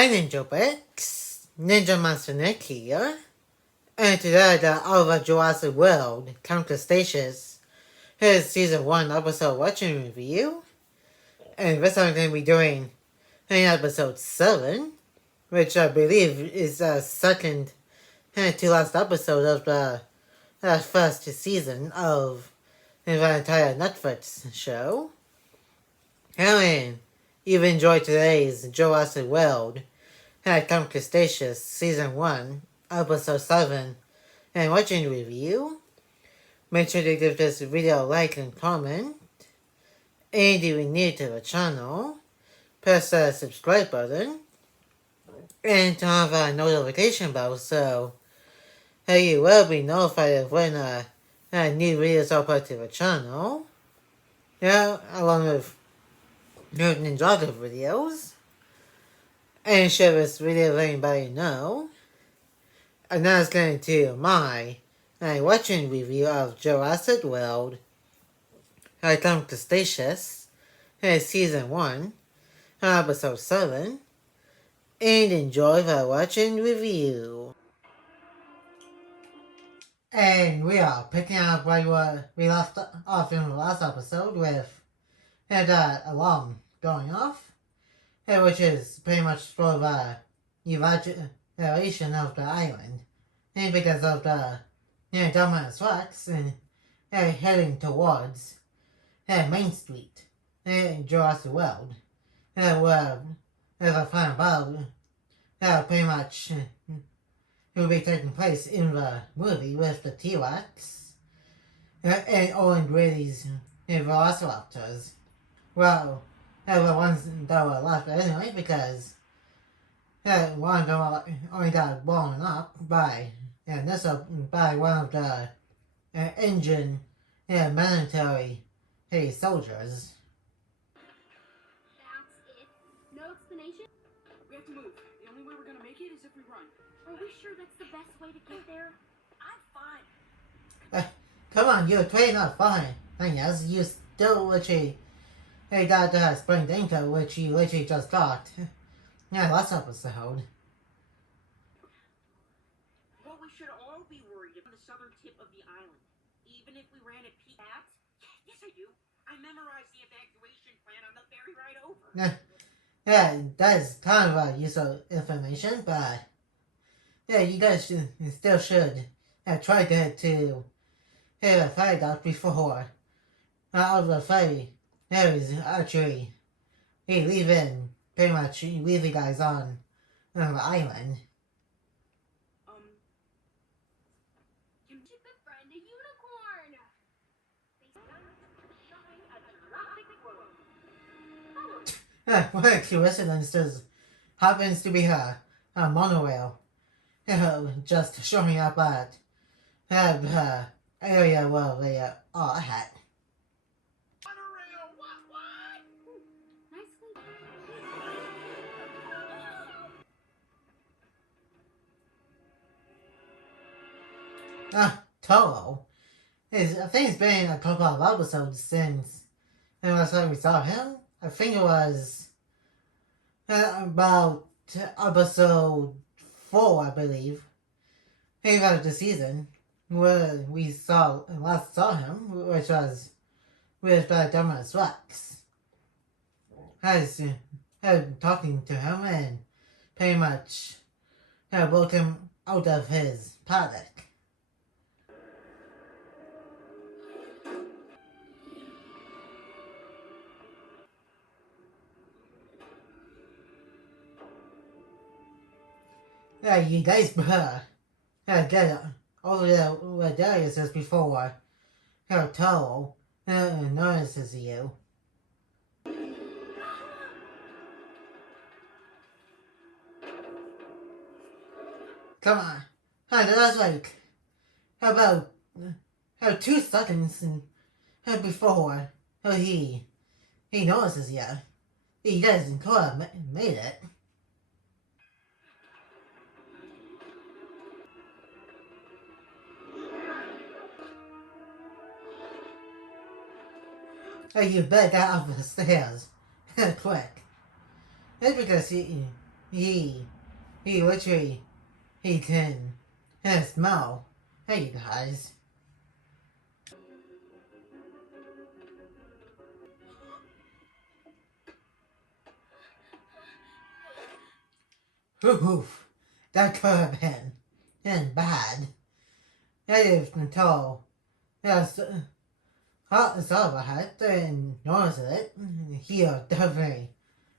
Hi Ninja Ninja Master Nick here, and today the Over Jurassic World Camp Cretaceous is Season 1 episode watching review, and this I'm going to be doing in episode 7, which I believe is the second to last episode of the first season of the entire Netflix show. Helen, you've enjoyed today's Jurassic World Camp Cretaceous Season 1, Episode 7, and watching the review. Make sure to give this video a like and comment. And if you're new to the channel, press the subscribe button and turn on the notification bell so you will be notified of when new videos are uploaded to the channel. Along with new Ninja videos. And share this video with anybody you know. And now let's get into my watching review of Jurassic World Camp Cretaceous Season 1, Episode 7, and enjoy the watching review. And we are picking up right we left off in the last episode with the alarm going off, which is pretty much for the evacuation of the island, and because of the dominant Rex and heading towards Main Street in Jurassic World, where the final battle pretty much will be taking place in the movie with the T-Rex and Owen Grady's Velociraptors. Well, the ones that were left anyway, because one of them only got blown up by by one of the engine military soldiers. That's it? No explanation? We have to move. The only way we're gonna make it is if we run. Are we sure that's the best way to get there? I'm fine. Come on, you're totally not fine. And yes, you still literally got the sprained ankle, which you literally just got. Last episode. Well, we should all be worried about the southern tip of the island. Even if we ran at peak at? Yes, I do. I memorized the evacuation plan on the ferry ride over. That is kind of useful information, but you guys still should try to get to the ferry dock before all the ferry is actually leaving. Pretty much leave you guys on the island. You should befriend a unicorn! What a coincidence this happens to be a monorail just showing up at the area where they are at. Toro. I think it's been a couple of episodes since the last time we saw him. I think it was about episode 4, I believe. Maybe out of the season, where we last saw him, which was with Dominus Rex. I was talking to him and pretty much broke him out of his paddock. You guys get over there where Darius is before Toro notices you. Come on. That's like about 2 seconds before he notices you. He doesn't could have made it. You better get off the stairs. Quick. It's because he literally, he can smell. Hey, you guys. Oof, that could have been bad. That is until yes, Silverhead didn't notice it. He'll definitely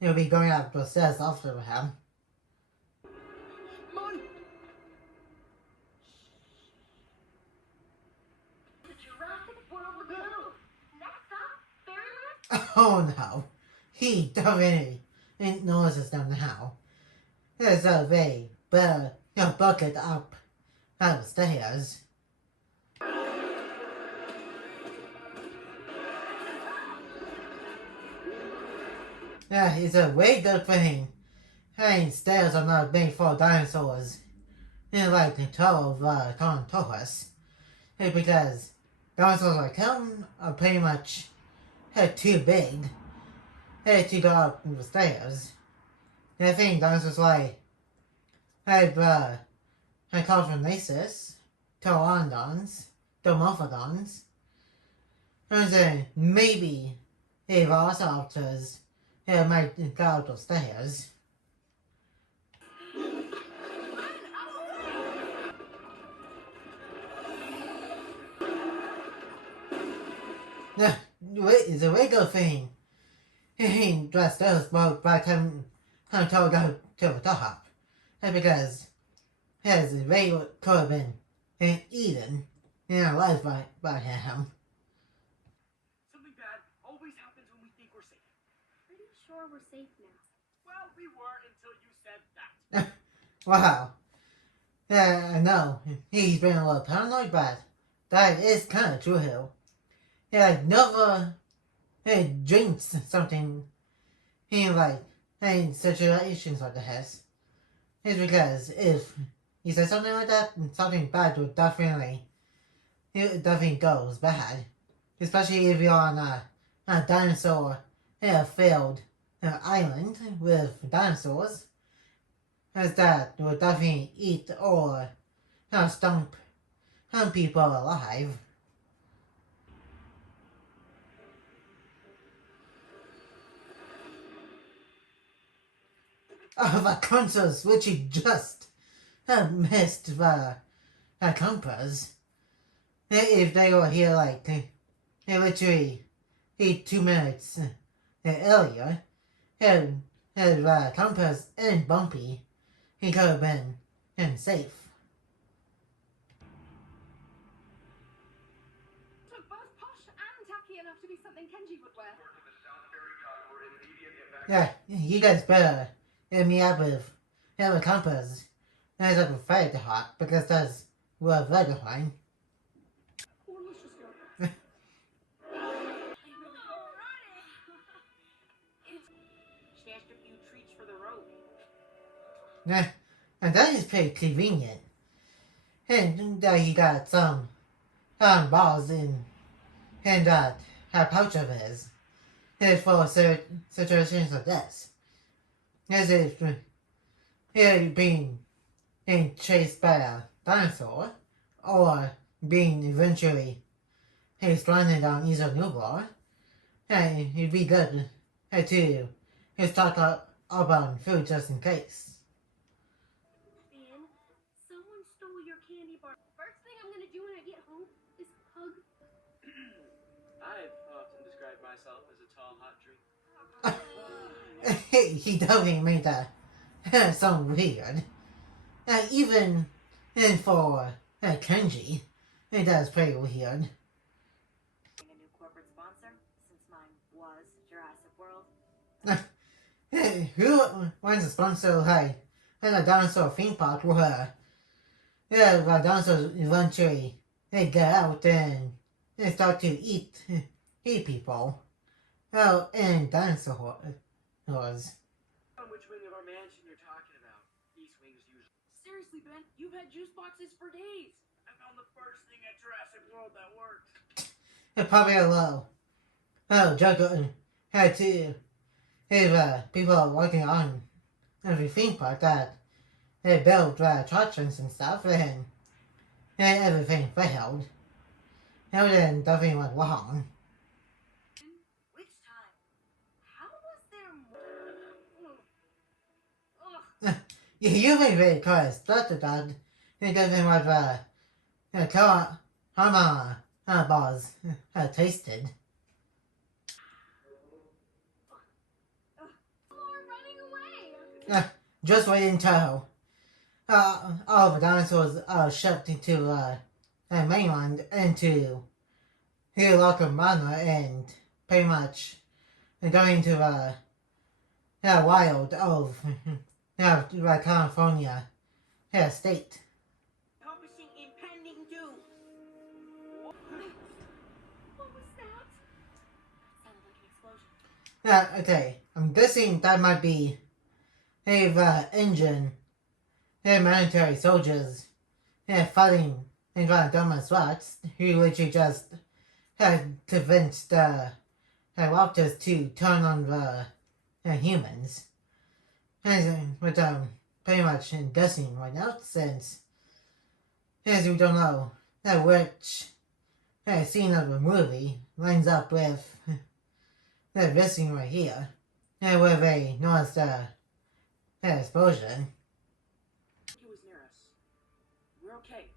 he'll be going up the stairs after him. Mon! The Jurassic World Camp. Next up, fairyland. Oh no, he definitely notices them now. There's a way better bucket up the stairs. Yeah, it's a way good thing. Hey, stairs are not made for dinosaurs. Like the 12 Con told us. Because dinosaurs like him are pretty much too big to go up the stairs. And I think dinosaurs like confrontation, pteranodons, dimorphodons, and then maybe velociraptors might go up the stairs. Yeah, it's a regular thing. He dressed those both by time to go to the top. Because his way could have been eaten in our lives by him. Something bad always happens when we think we're safe. Pretty sure we're safe now. Well, we were until you said that. Wow. Yeah, I know. He's been a little paranoid, but that is kind of true. Never drinks something in situations like this. It's because if he says something like that, something bad would definitely goes bad. Especially if you're on a dinosaur filled island with dinosaurs. As that would definitely eat or stomp people alive. The consoles which he just missed the compass. If they were here literally 2 minutes earlier, had compass and bumpy, he could have been safe. Look both posh and tacky enough to be something Kenji would wear. Yeah, you guys better hit me up with a compass. And it's like fire to hot because that's what Vega fine. Or let's just go. Stashed a few treats for the road. Yeah, and that is pretty convenient. And he got some balls in that pouch of his. It's for situations like this. As if being chased by a dinosaur, or being eventually stranded on Isla Nublar, it'd be good to stock up on food just in case. Man, someone stole your candy bar. First thing I'm gonna do when I get home is hug. I've often described myself as a tall, hot drink. He definitely made that sound weird. Even for Kenji, that's pretty weird. A new corporate sponsor, since mine was Jurassic World. Who wants to sponsor a dinosaur theme park where the dinosaurs eventually get out and start to eat people? Well, and dinosaurs. Which wing of our mansion you're talking about? East wing's usually. Seriously, Ben, you've had juice boxes for days. I found the first thing at Jurassic World that worked. Probably a little juggle had to if people are working on every theme park that they built attractions and stuff, and everything failed. Everything definitely went wrong. Which time? How was there more? Ugh. You may be correct, that it doesn't what tell balls tasted. More running away. Just wait until all the dinosaurs are shipped into mainland into Hirokamana and pretty much going to wild of California state. Encompassing impending doom. What was that? Sounded like an explosion. Okay, I'm guessing that might be a engine military soldiers fighting in front of Thomas Watts, who literally just convinced the raptors to turn on the humans. And which I'm pretty much guessing right now, since as we don't know which scene of the movie lines up with this scene right here, where they noticed explosion. He was near us. We're okay.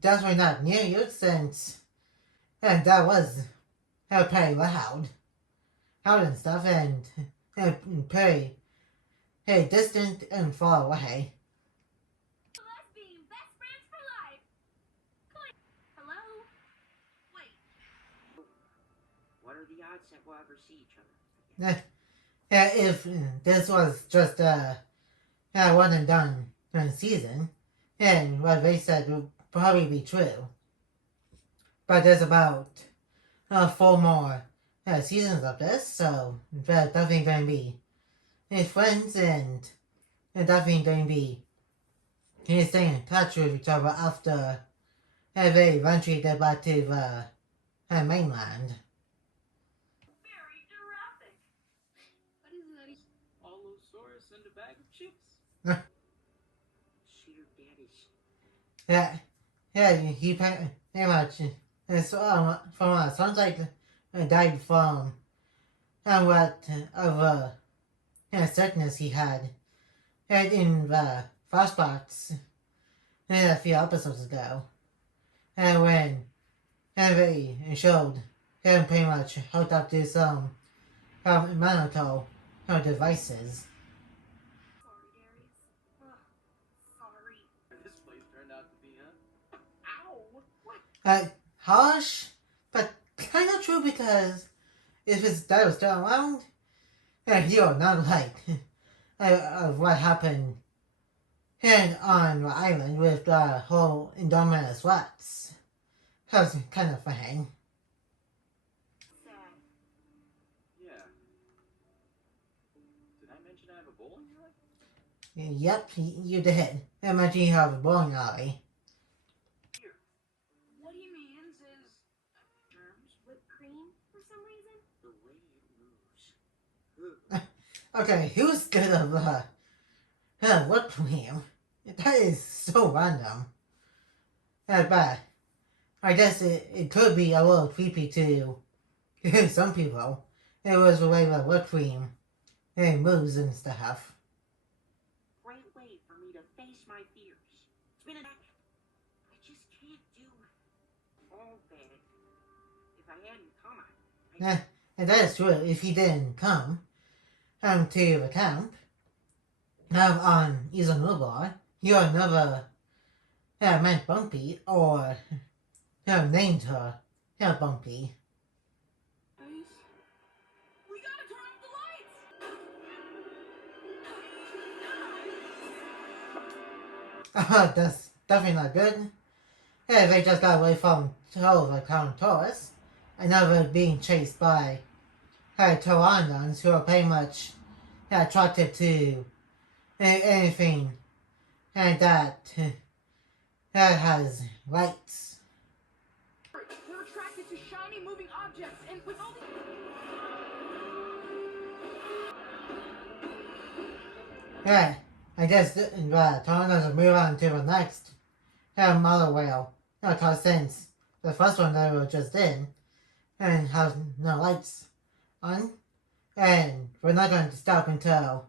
Definitely not near you, since that was pretty loud and stuff, and pretty distant and far away. Lesbian, best friends for life. Hello? Wait. What are the odds that we'll ever see each other? If this was just one and done season, and what they said would probably be true. But there's about 4 more seasons of this, so they're definitely going to be his friends, and they're definitely going to be staying in touch with each other after they eventually get back to the mainland. Very Jurassic. What is that? Allosaurus and a bag of chips. See your daddy's. He pretty much from sounds like died from what of sickness he had in the flashbacks a few episodes ago, and when they showed him pretty much hooked up to some mental devices. Sorry, Darius. Sorry. This place turned out to be, huh? Ow! What? Harsh, but kind of true, because if his dad was still around, he would not like what happened here on the island with the whole Indominus Rex. That was kind of funny. Sad. Yeah. Did I mention I have a bowling alley? Yep, you did. Imagine you have a bowling alley. Here. What he means is germs. Whipped cream for some reason? The way it moves. Okay, who's good of whipped cream? That is so random. But I guess it could be a little creepy to some people. It was the way the whipped cream moves and stuff. Great way for me to face my fears. It's been I just can't do all that. If I hadn't come, And that is true. If he didn't come to the camp on Izanubar, you would never met Bumpy or named her Bumpy. We gotta turn off the lights! That's definitely not good. They just got away from two of the Crown Taurus, and now they're being chased by Pteranodons, who are pretty much attracted to anything that has lights. We're attracted to shiny moving objects, and with all the... Yeah, I guess telling us to move on to the next model whale. No, cause since the first one that we were just in and has no lights on, and we're not going to stop until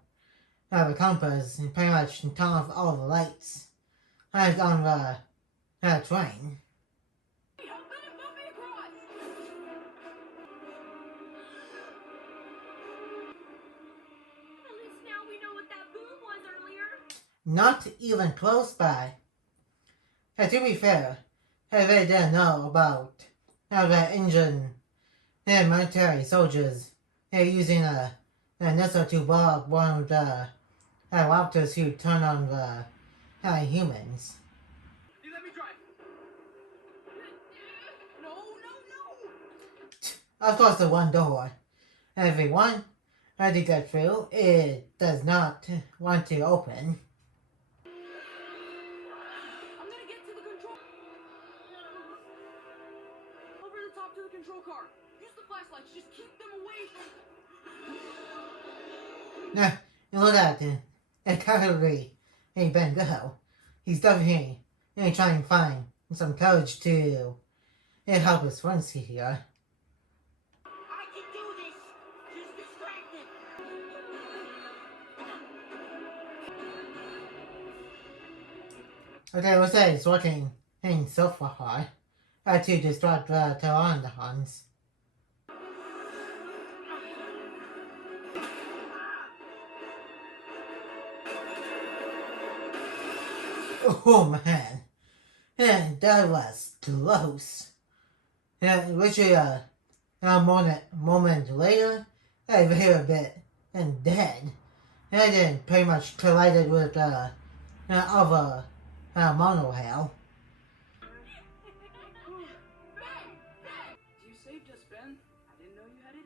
the compass and pretty much turn off all the lights and on the train. At least now we know what that boom was earlier. Not even close by. To be fair, they didn't know about the engine and military soldiers using a missile to blow up one of the raptors who turn on the humans. You let me drive. No. Of course, the one door everyone had to get through, it does not want to open. I'm gonna get to the control. Over the top to the control car. Use the flashlights. Just keep them away. Now, look at that. Currently, Ben Go. He's definitely trying to find some courage to help his friends here. I can do this. Just distracted. Okay, we'll say it's working so far to distract the pteranodons. Oh man, that was close. Literally a moment later, I hear a bit and dead. And I then pretty much collided with other monorail. You saved us, Ben. I didn't know you had it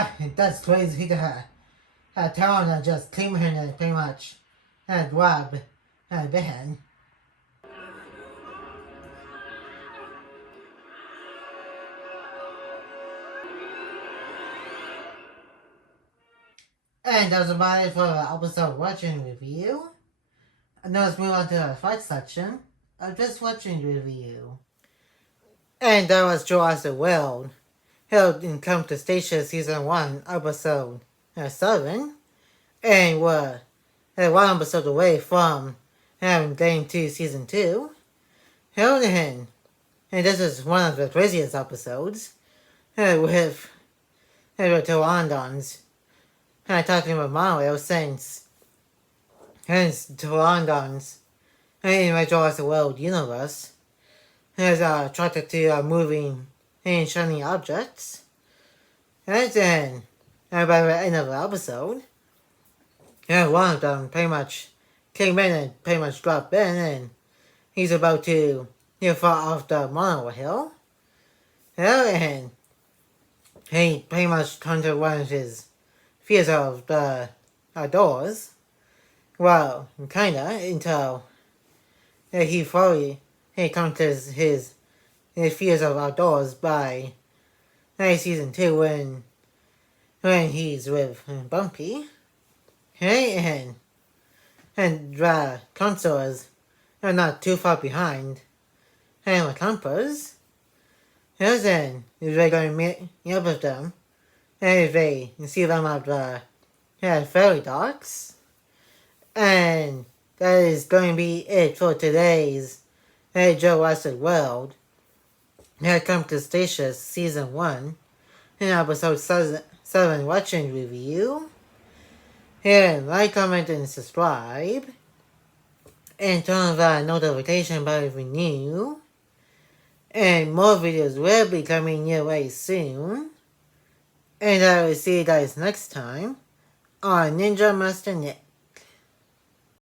in you. That's crazy. Tarana just came in and pretty much grabbed Ben. And that was about it for the episode watching review. And now let's move on to the fight section of this watching review. And that was Jurassic World, held in Camp Cretaceous Season 1, Episode 7. And we're one episode away from getting to Season 2. Held in, and this is one of the craziest episodes, with pteranodons. Talking about monorail since pteranodons in the Jurassic World universe is attracted to moving and shiny objects. And then, by the end of the episode, one of them pretty much came in and pretty much dropped in, and he's about to fall off the monorail. And he pretty much countered one of his fears of the outdoors. Well, kinda, until he fully counters his fears of outdoors by Season 2 when he's with Bumpy. And the consoles are not too far behind the campers. And then they're going to meet up with them. And if they see them at the ferry docks. And that is going to be it for today's Jurassic World Camp Cretaceous Season 1 in Episode 7 watching review. And like, comment, and subscribe. And turn on the notification bell if you're new. And more videos will be coming your way soon. And I will see you guys next time on Ninja Master Nick.